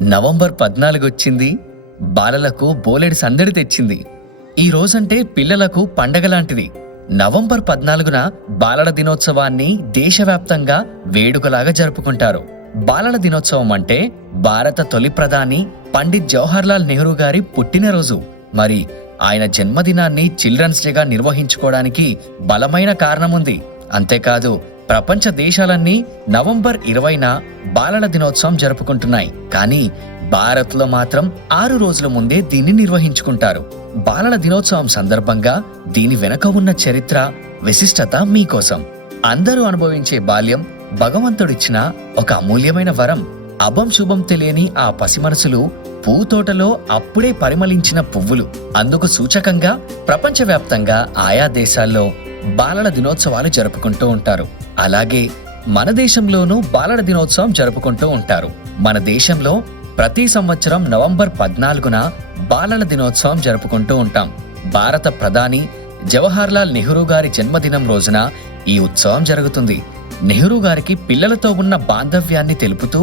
November 14 వచ్చింది. బాలలకు బోలెడు సందడి తెచ్చింది. ఈ రోజంటే పిల్లలకు పండగ లాంటిది. నవంబర్ 14న బాలల దినోత్సవాన్ని దేశవ్యాప్తంగా వేడుకలాగా జరుపుకుంటారు. బాలల దినోత్సవం అంటే భారత తొలి ప్రధాని పండిత్ జవహర్లాల్ నెహ్రూ గారి పుట్టినరోజు. మరి ఆయన జన్మదినాన్ని చిల్డ్రన్స్ డేగా నిర్వహించుకోవడానికి బలమైన కారణముంది. అంతేకాదు, ప్రపంచ దేశాలన్నీ నవంబర్ 20న బాలల దినోత్సవం జరుపుకుంటున్నాయి. కానీ భారత్లో మాత్రం 6 రోజుల ముందే దీన్ని నిర్వహించుకుంటారు. బాలల దినోత్సవం సందర్భంగా దీని వెనక ఉన్న చరిత్ర, విశిష్టత మీకోసం. అందరూ అనుభవించే బాల్యం భగవంతుడిచ్చిన ఒక అమూల్యమైన వరం. అభం శుభం తెలియని ఆ పసిమనసులు పూతోటలో అప్పుడే పరిమళించిన పువ్వులు. అందుకు సూచకంగా ప్రపంచవ్యాప్తంగా ఆయా దేశాల్లో బాలల దినోత్సవాలు జరుపుకుంటూ ఉంటారు. అలాగే మన దేశంలోనూ బాలల దినోత్సవం జరుపుకుంటూ ఉంటారు. మన దేశంలో ప్రతి సంవత్సరం నవంబర్ 14న బాలల దినోత్సవం జరుపుకుంటూ ఉంటాం. భారత ప్రధాని జవహర్లాల్ నెహ్రూ గారి జన్మదినం రోజున ఈ ఉత్సవం జరుగుతుంది. నెహ్రూ గారికి పిల్లలతో ఉన్న బాంధవ్యాన్ని తెలుపుతూ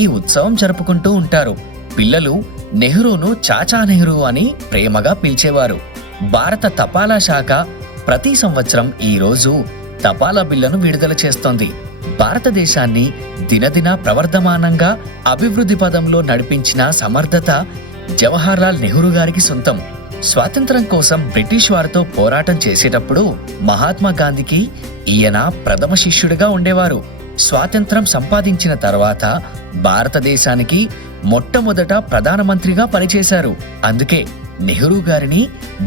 ఈ ఉత్సవం జరుపుకుంటూ ఉంటారు. పిల్లలు నెహ్రూను చాచా నెహ్రూ అని ప్రేమగా పిలిచేవారు. భారత తపాలా శాఖ ప్రతి సంవత్సరం ఈ రోజు తపాలా బిళ్లను విడుదల చేస్తోంది. భారతదేశాన్ని దినదిన ప్రవర్ధమానంగా అభివృద్ధి పదంలో నడిపించిన సమర్థత జవహర్లాల్ నెహ్రూ గారికి సొంతం. స్వాతంత్ర్యం కోసం బ్రిటిష్ వారితో పోరాటం చేసేటప్పుడు మహాత్మా గాంధీకి ఈయన ప్రథమ శిష్యుడిగా ఉండేవారు. స్వాతంత్ర్యం సంపాదించిన తర్వాత భారతదేశానికి మొట్టమొదట ప్రధానమంత్రిగా పనిచేశారు. అందుకే నెహ్రూ గారిని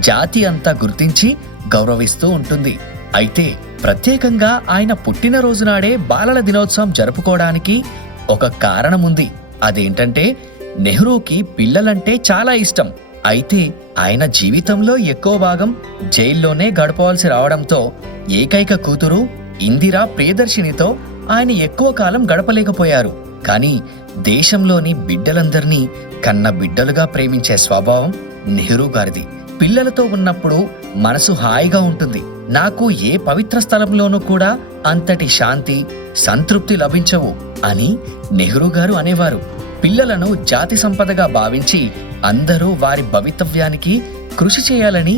జాతి అంతా గుర్తించి గౌరవిస్తూ ఉంటుంది. అయితే ప్రత్యేకంగా ఆయన పుట్టినరోజు నాడే బాలల దినోత్సవం జరుపుకోవడానికి ఒక కారణముంది. అదేంటంటే, నెహ్రూకి పిల్లలంటే చాలా ఇష్టం. అయితే ఆయన జీవితంలో ఎక్కువ భాగం జైల్లోనే గడపవలసి రావడంతో ఏకైక కూతురు ఇందిరా ప్రియదర్శినితో ఆయన ఎక్కువ కాలం గడపలేకపోయారు. కానీ దేశంలోని బిడ్డలందరినీ కన్న బిడ్డలుగా ప్రేమించే స్వభావం నెహ్రూ గారిది. పిల్లలతో ఉన్నప్పుడు మనసు హాయిగా ఉంటుంది. నాకు ఏ పవిత్ర స్థలంలోనూ కూడా అంతటి శాంతి, సంతృప్తి లభించవు అని నెహ్రూ గారు అనేవారు. పిల్లలను జాతి సంపదగా భావించి అందరూ వారి భవితవ్యానికి కృషి చేయాలని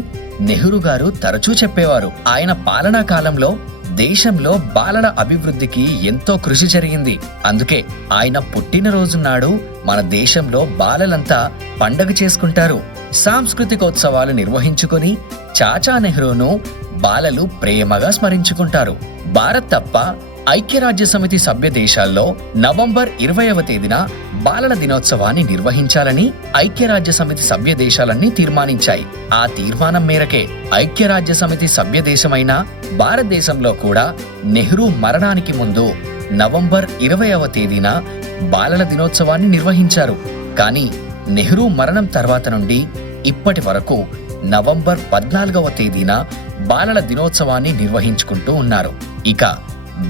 నెహ్రూ గారు తరచూ చెప్పేవారు. ఆయన పాలనా కాలంలో దేశంలో బాలల అభివృద్ధికి ఎంతో కృషి జరిగింది. అందుకే ఆయన పుట్టినరోజు నాడు మన దేశంలో బాలలంతా పండగ చేసుకుంటారు. సాంస్కృతికోత్సవాలు నిర్వహించుకొని చాచా నెహ్రూను బాలలు ప్రేమగా స్మరించుకుంటారు. భారత్ తప్ప ఐక్యరాజ్య సమితి సభ్య దేశాల్లో నవంబర్ 20వ తేదీన బాలల దినోత్సవాన్ని నిర్వహించాలని ఐక్యరాజ్య సమితి సభ్య దేశాలన్నీ తీర్మానించాయి. ఆ తీర్మానం మేరకే ఐక్యరాజ్య సమితి సభ్య దేశమైన భారతదేశంలో కూడా నెహ్రూ మరణానికి ముందు నవంబర్ 20వ తేదీన బాలల దినోత్సవాన్ని నిర్వహించారు. కానీ నెహ్రూ మరణం తర్వాత నుండి ఇప్పటి వరకు నవంబర్ 14వ తేదీన బాలల దినోత్సవాన్ని నిర్వహించుకుంటూ ఉన్నారు. ఇక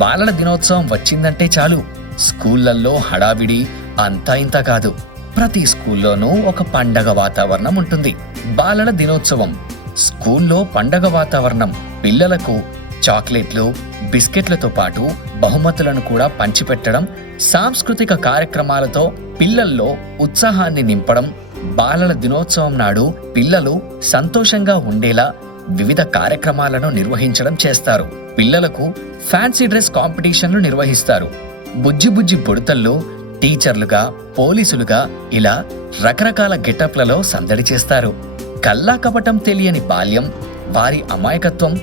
బాలల దినోత్సవం వచ్చిందంటే చాలు, స్కూళ్లల్లో హడావిడి అంతా ఇంత కాదు. ప్రతి స్కూల్లోనూ ఒక పండగ వాతావరణం ఉంటుంది. బాలల దినోత్సవం స్కూల్లో పండగ వాతావరణం. పిల్లలకు చాక్లెట్లు, బిస్కెట్లతో పాటు బహుమతులను కూడా పంచిపెట్టడం, సాంస్కృతిక కార్యక్రమాలతో పిల్లల్లో ఉత్సాహాన్ని నింపడం. బాలల దినోత్సవం నాడు పిల్లలు సంతోషంగా ఉండేలా వివిధ కార్యక్రమాలను నిర్వహించడం చేస్తారు. పిల్లలకు ఫ్యాన్సీ డ్రెస్ కాంపిటీషన్లు నిర్వహిస్తారు. బుజ్జి బుజ్జి బుడతల్లో టీచర్లుగా, పోలీసులుగా ఇలా రకరకాల గెటప్లలో సందడి చేస్తారు. కల్లా కపటం తెలియని బాల్యం, వారి అమాయకత్వం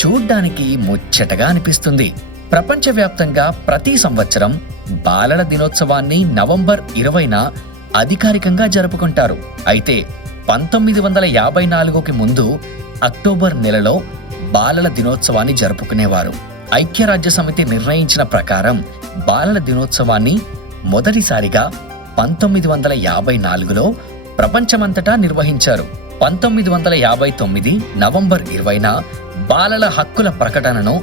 చూడ్డానికి ముచ్చటగా అనిపిస్తుంది. ప్రపంచవ్యాప్తంగా ప్రతి సంవత్సరం బాలల దినోత్సవాన్ని నవంబర్ 20న అధికారికంగా జరుపుకుంటారు. అయితే 1954కి ముందు అక్టోబర్ నెలలో బాలల దినోత్సవాన్ని జరుపుకునేవారు. ఐక్యరాజ్య సమితి నిర్ణయించిన ప్రకారం బాలల దినోత్సవాన్ని మొదటిసారిగా 1954లో ప్రపంచమంతటా నిర్వహించారు. 1959 నవంబర్ 20న బాలల హక్కుల ప్రకటనను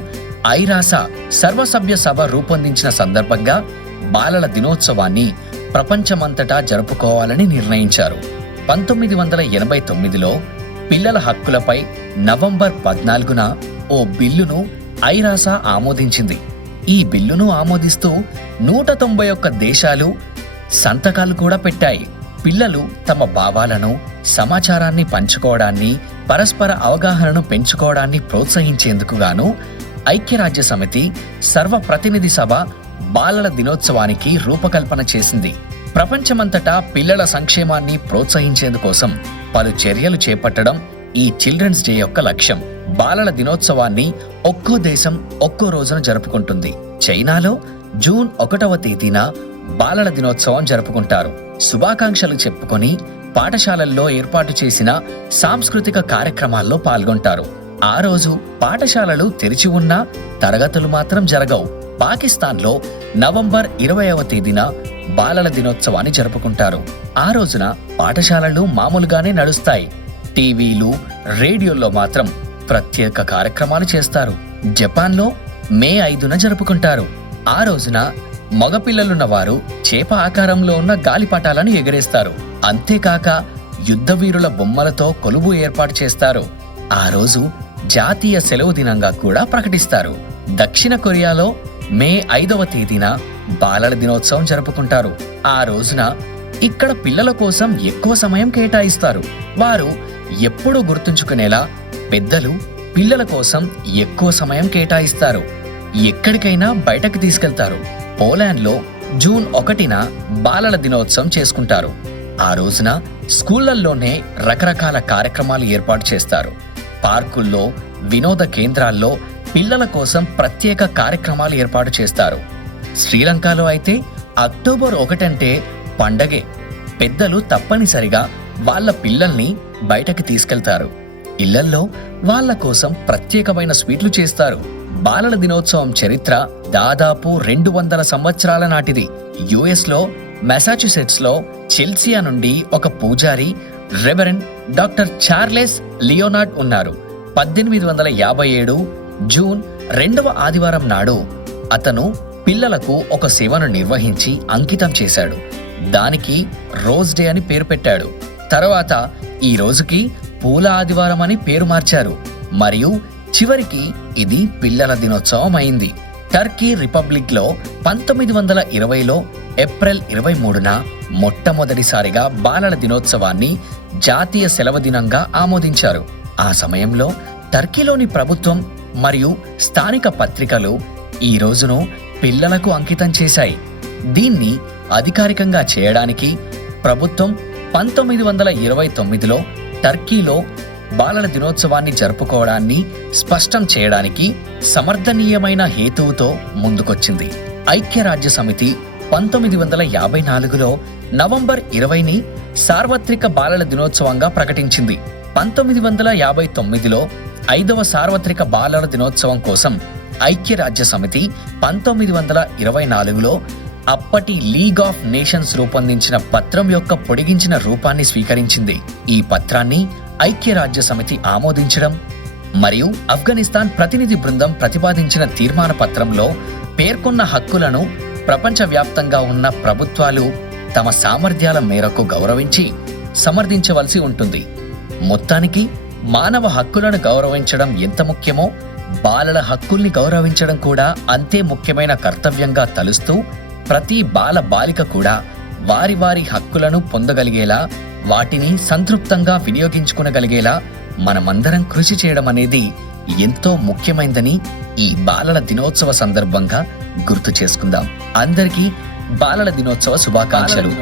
ఐరాస సర్వసభ్య సభ రూపొందించిన సందర్భంగా బాలల దినోత్సవాన్ని ప్రపంచమంతటా జరుపుకోవాలని నిర్ణయించారు. 1989లో పిల్లల హక్కులపై నవంబర్ 14న ఓ బిల్లును ఐరాస ఆమోదించింది. ఈ బిల్లును ఆమోదిస్తూ 191 దేశాలు సంతకాలు కూడా పెట్టాయి. పిల్లలు తమ భావాలను, సమాచారాన్ని పంచుకోవడాన్ని, పరస్పర అవగాహనను పెంచుకోవడాన్ని ప్రోత్సహించేందుకు గాను ఐక్యరాజ్య సమితి సర్వప్రతినిధి సభ బాలల దినోత్సవానికి రూపకల్పన చేసింది. ప్రపంచమంతటా పిల్లల సంక్షేమాన్ని ప్రోత్సహించేందుకోసం పలు చర్యలు చేపట్టడం ఈ చిల్డ్రన్స్ డే యొక్క లక్ష్యం. బాలల దినోత్సవాన్ని ఒక్కో దేశం ఒక్కో రోజున జరుపుకుంటుంది. చైనాలో జూన్ 1వ తేదీన బాలల దినోత్సవం జరుపుకుంటారు. శుభాకాంక్షలు చెప్పుకొని పాఠశాలల్లో ఏర్పాటు చేసిన సాంస్కృతిక కార్యక్రమాల్లో పాల్గొంటారు. ఆ రోజు పాఠశాలలు తెరిచి ఉన్నా తరగతులు మాత్రం జరగవు. పాకిస్తాన్లో నవంబర్ 20వ తేదీన బాలల దినోత్సవాన్ని జరుపుకుంటారు. ఆ రోజున పాఠశాలలు మామూలుగానే నడుస్తాయి. టీవీలు, రేడియోల్లో మాత్రం ప్రత్యేక కార్యక్రమాలు చేస్తారు. జపాన్లో మే 5న జరుపుకుంటారు. ఆ రోజున మగపిల్లలున్న వారు చేప ఆకారంలో ఉన్న గాలిపటాలను ఎగరేస్తారు. అంతేకాక యుద్ధ వీరుల బొమ్మలతో కొలువు ఏర్పాటు చేస్తారు. ఆ రోజు జాతీయ సెలవు దినంగా కూడా ప్రకటిస్తారు. దక్షిణ కొరియాలో మే 5వ తేదీన బాలల దినోత్సవం జరుపుకుంటారు. ఆ రోజున ఇక్కడ పిల్లల కోసం ఎక్కువ సమయం కేటాయిస్తారు. వారు ఎప్పుడూ గుర్తుంచుకునేలా పెద్దలు పిల్లల కోసం ఎక్కువ సమయం కేటాయిస్తారు. ఎక్కడికైనా బయటకు తీసుకెళ్తారు. పోలాండ్లో జూన్ 1న బాలల దినోత్సవం చేసుకుంటారు. ఆ రోజున స్కూళ్లల్లోనే రకరకాల కార్యక్రమాలు ఏర్పాటు చేస్తారు. పార్కుల్లో, వినోద కేంద్రాల్లో పిల్లల కోసం ప్రత్యేక కార్యక్రమాలు ఏర్పాటు చేస్తారు. శ్రీలంకలో అయితే అక్టోబర్ 1 అంటే పండగే. పెద్దలు తప్పనిసరిగా వాళ్ళ పిల్లల్ని బయటకు తీసుకెళ్తారు. ఇళ్లల్లో వాళ్ళ కోసం ప్రత్యేకమైన స్వీట్లు చేస్తారు. బాలల దినోత్సవం చరిత్ర దాదాపు 200 సంవత్సరాల నాటిది. యుఎస్లో మెసాచ్యుసెట్స్లో చెల్సియా నుండి ఒక పూజారి రెవరెండ్ డాక్టర్ చార్లెస్ లియోనార్డ్ ఉన్నారు. 1857 జూన్ 2వ ఆదివారం నాడు అతను పిల్లలకు ఒక సేవను నిర్వహించి అంకితం చేశాడు. దానికి రోజ్ డే అని పేరు పెట్టాడు. తర్వాత ఈ రోజుకి పూల ఆదివారం అని పేరు మార్చారు. మరియు చివరికి ఇది పిల్లల దినోత్సవం అయింది. టర్కీ రిపబ్లిక్లో 1920లో ఏప్రిల్ 23న మొట్టమొదటిసారిగా బాలల దినోత్సవాన్ని జాతీయ సెలవు దినంగా ఆమోదించారు. ఆ సమయంలో టర్కీలోని ప్రభుత్వం మరియు స్థానిక పత్రికలు ఈ రోజును పిల్లలకు అంకితం చేశాయి. దీన్ని అధికారికంగా చేయడానికి ప్రభుత్వం 1929లో టర్కీలో బాలల దినోత్సవాన్ని జరుపుకోవడాన్ని స్పష్టం చేయడానికి సమర్థనీయమైన హేతువుతో ముందుకొచ్చింది. ఐక్యరాజ్య సమితి 1954లో నవంబర్ 20ని సార్వత్రిక బాలల దినోత్సవంగా ప్రకటించింది. 1959లో 5వ సార్వత్రిక బాలల దినోత్సవం కోసం ఐక్యరాజ్య సమితి 1924లో అప్పటి లీగ్ ఆఫ్ నేషన్స్ రూపొందించిన పత్రం యొక్క పొడిగించిన రూపాన్ని స్వీకరించింది. ఈ పత్రాన్ని ఐక్యరాజ్య సమితి ఆమోదించడం మరియు ఆఫ్ఘనిస్తాన్ ప్రతినిధి బృందం ప్రతిపాదించిన తీర్మాన పత్రంలో పేర్కొన్న హక్కులను ప్రపంచవ్యాప్తంగా ఉన్న ప్రభుత్వాలు తమ సామర్థ్యాల మేరకు గౌరవించి సమర్థించవలసి ఉంటుంది. మొత్తానికి మానవ హక్కులను గౌరవించడం ఎంత ముఖ్యమో బాలల హక్కుల్ని గౌరవించడం కూడా అంతే ముఖ్యమైన కర్తవ్యంగా తలుస్తూ ప్రతి బాల బాలిక కూడా వారి వారి హక్కులను పొందగలిగేలా, వాటిని సంతృప్తంగా వినియోగించుకునగలిగేలా మనమందరం కృషి చేయడం అనేది ఎంతో ముఖ్యమైనదని ఈ బాలల దినోత్సవ సందర్భంగా గుర్తు చేసుకుందాం. అందరికీ బాలల దినోత్సవ శుభాకాంక్షలు.